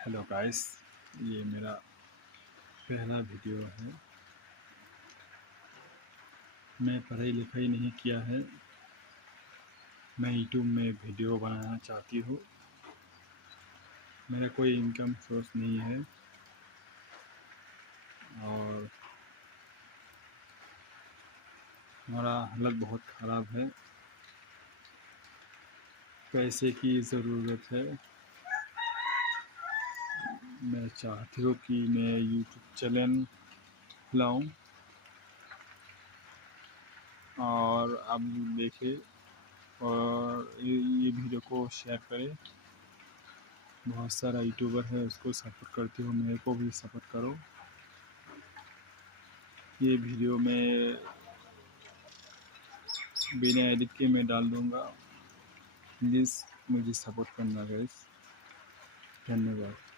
Hello guys, ये मेरा पहला वीडियो है। मैं पढ़ाई लिखाई नहीं किया है। मैं यूट्यूब में वीडियो बनाना चाहती हूँ। मेरा कोई इनकम सोर्स नहीं है और हमारा हालत बहुत ख़राब है। पैसे की ज़रूरत है। मैं चाहती हूँ कि मैं यूट्यूब चैनल खुलाऊँ और आप देखें और ये वीडियो को शेयर करें। बहुत सारा यूट्यूबर है, उसको सपोर्ट करती हूँ, मेरे को भी सपोर्ट करो। ये वीडियो में बिना एडिट के मैं डाल दूँगा। प्लीज़ मुझे सपोर्ट करना गाइस। धन्यवाद।